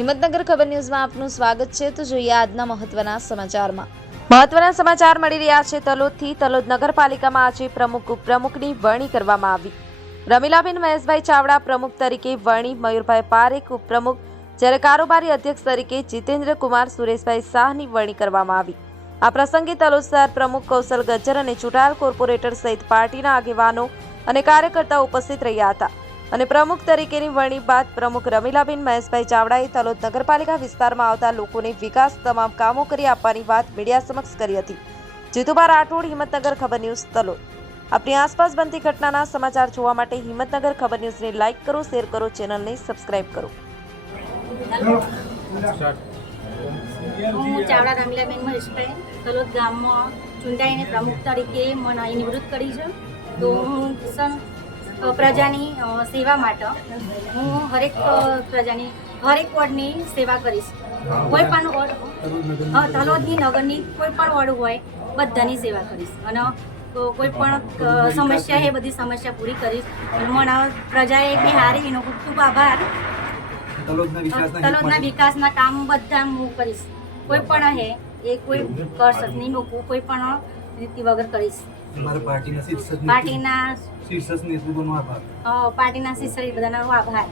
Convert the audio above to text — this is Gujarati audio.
હિંમતનગર ખબર ન્યૂઝમાં આપનું સ્વાગત છે। તો જોઈએ આજના મહત્વના સમાચાર મળી રહ્યા છે। તલોદથી તલોદ નગરપાલિકામાં આજે પ્રમુખ ઉપપ્રમુખની વરણી કરવામાં આવી। રમીલાબેન મહેશભાઈ ચાવડા પ્રમુખ તરીકે વરણી, મયુરભાઈ પારેખ ઉપપ્રમુખ, જ્યારે કારોબારી અધ્યક્ષ તરીકે જીતેન્દ્ર કુમાર સુરેશભાઈ શાહની વરણી કરવામાં આવી। આ પ્રસંગે તલોદ શહેર પ્રમુખ કૌશલ ગજ્જર અને ચૂંટાયેલ કોર્પોરેટર સહિત પાર્ટીના આગેવાનો અને કાર્યકર્તાઓ ઉપસ્થિત રહ્યા હતા અને પ્રમુખ તરીકેની વરણી બાદ પ્રમુખ રમીલાબેન મહેશભાઈ ચાવડાએ તલોદ નગરપાલિકા વિસ્તારમાં આવતા લોકોને વિકાસ તમામ કામો કરી આપવાની વાત મીડિયા સમક્ષ કરી હતી। જીતુભા રાઠોડ, હિંમતનગર ખબર ન્યૂઝ, તલોદ। આપણી આસપાસ બનતી ઘટનાના સમાચાર જોવા માટે હિંમતનગર ખબર ન્યૂઝને લાઇક કરો, શેર કરો, ચેનલને સબસ્ક્રાઇબ કરો। હું ચાવડા રમીલાબેન મહેશભાઈ તલોદ ગામમાં ચૂંટાઈને પ્રમુખ તરીકે મને નિવૃત્ત કરી છે। તો હું પ્રજાની સેવા માટે હું હરેક પ્રજાની હરેક વોર્ડની સેવા કરીશ। કોઈ પણ વોર્ડ તલોદની નગરની કોઈ પણ વોર્ડ હોય બધાની સેવા કરીશ અને કોઈ પણ સમસ્યા એ બધી સમસ્યા પૂરી કરીશ અને મને પ્રજાએ બી હારી એનો ખૂબ ખૂબ આભાર। તલોદના વિકાસના કામ બધા હું કરીશ। કોઈ પણ હે એ કોઈ કરશે નહીં મૂકવું, કોઈ પણ રીતિ વગર કરીશ। પાર્ટીના શીર્ષક બધાનો આભાર।